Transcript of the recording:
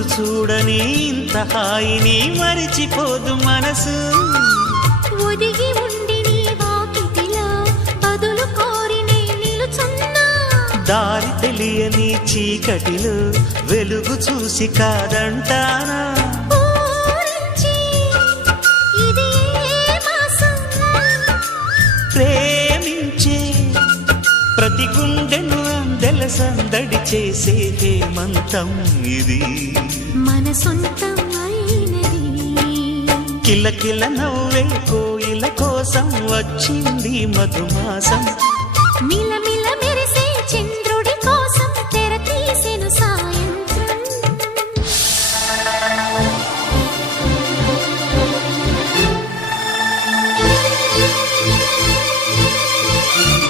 రోజు చూడని ఇంత హాయిని మరిచిపోదు మనసు. ఒదిగి ఉండి నీ వాకిటిలో బదులు కోరి నే నిలుచున్నా. దారి తెలియని చీకటిలో వెలుగు చూసి కాదంటానా. ఊరించి ఇది ఏ మాసం? ప్రేమించే ప్రతి గుండెను అందెల సందడి చేసే హేమంతం ఇది. మన సొంతం అయినది. కిలకిల నవ్వే కోయిల కోసం వచ్చింది మధుమాసం. మిలమిల